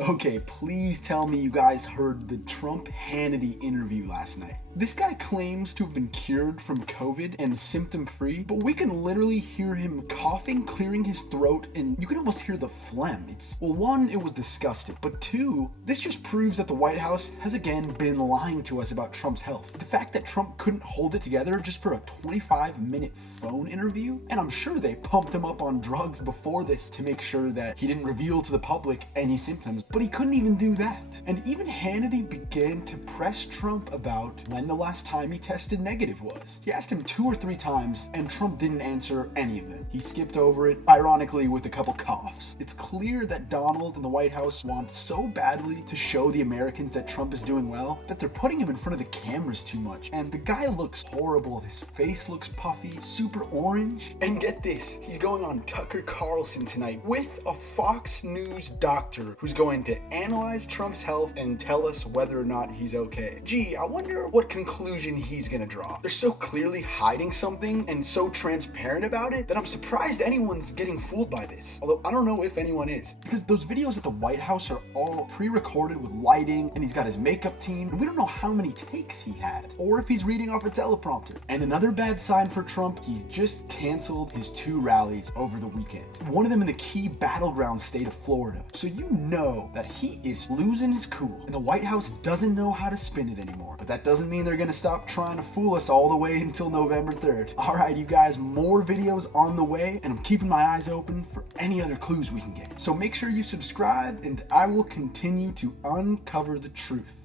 Okay, please tell me you guys heard the Trump-Hannity interview last night. This guy claims to have been cured from COVID and symptom-free, but we can literally hear him coughing, clearing his throat, and you can almost hear the phlegm. Well, one, it was disgusting, but two, this just proves that the White House has again been lying to us about Trump's health. The fact that Trump couldn't hold it together just for a 25-minute phone interview, and I'm sure they pumped him up on drugs before this to make sure that he didn't reveal to the public any symptoms, but he couldn't even do that. And even Hannity began to press Trump about when the last time he tested negative was. He asked him 2 or 3 times, and Trump didn't answer any of them. He skipped over it, ironically with a couple coughs. It's clear that Donald and the White House want so badly to show the Americans that Trump is doing well that they're putting him in front of the cameras too much. And the guy looks horrible. His face looks puffy, super orange. And get this, he's going on Tucker Carlson tonight with a Fox News doctor who's going to analyze Trump's health and tell us whether or not he's okay. Gee, I wonder what conclusion he's gonna draw. They're so clearly hiding something and so transparent about it that I'm surprised anyone's getting fooled by this. Although I don't know if anyone is. Because those videos at the White House are all pre-recorded with lighting, and he's got his makeup team, and we don't know how many takes he had, or if he's reading off a teleprompter. And another bad sign for Trump, he's just canceled his 2 rallies over the weekend. One of them in the key battleground state of Florida. So you know that he is losing his cool, and the White House doesn't know how to spin it anymore. But that doesn't mean they're gonna stop trying to fool us all the way until November 3rd. Alright, you guys, more videos on the way, and I'm keeping my eyes open for any other clues we can get. So make sure you subscribe, and I will continue to uncover the truth.